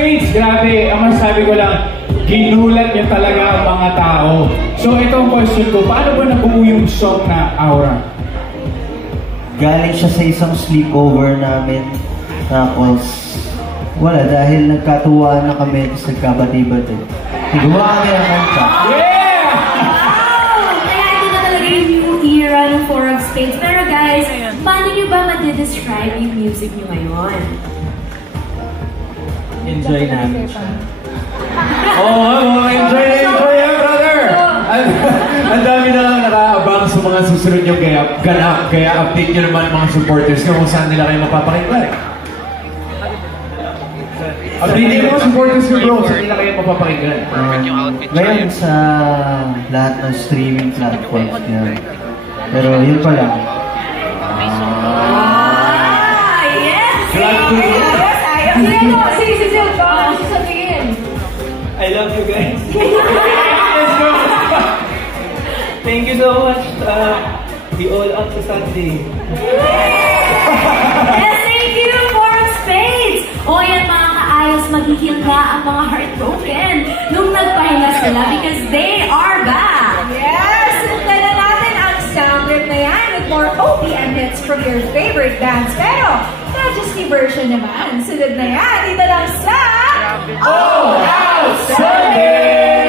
Spades, grabe, ang masabi ko lang, ginulat niya talaga ang mga tao. So ito ang question ko, paano ba nabuo yung song na Aura? Galing siya sa isang sleepover namin. Tapos, wala, dahil nagkatuwaan na kami, tapos nagkabati-bati. Gumawa kami ng kanta. Yeah! Wow! Kaya ito na talaga yung new era ng Four of Spades. Pero guys, paano nyo ba ma-describe yung music nyo ngayon? Enjoy namin siya. Oo, enjoy yan, brother! Ang dami na lang nakaabang sa mga susunod yung ganap. Kaya update nyo naman mga supporters kung saan nila kayo mapapakinggan. Update nyo mga supporters ko, bro, saan nila kayo mapapakinggan. Ngayon sa lahat ng streaming platforms niya. Pero yun pa lang. Yes! I love you guys. Let's go. Thank you so much. Be all up to Sunday. Yes, thank you, Four of Spades! O yan mga kaayos, maghihil na ang mga heartbroken nung nagpahinga sila because they are back! Yes! Sundan na natin ang soundtrack na yan with more OPM hits from your favorite bands. Pero, Majesty version naman. Sunod na yan, dito lang sa... All Out Sunday!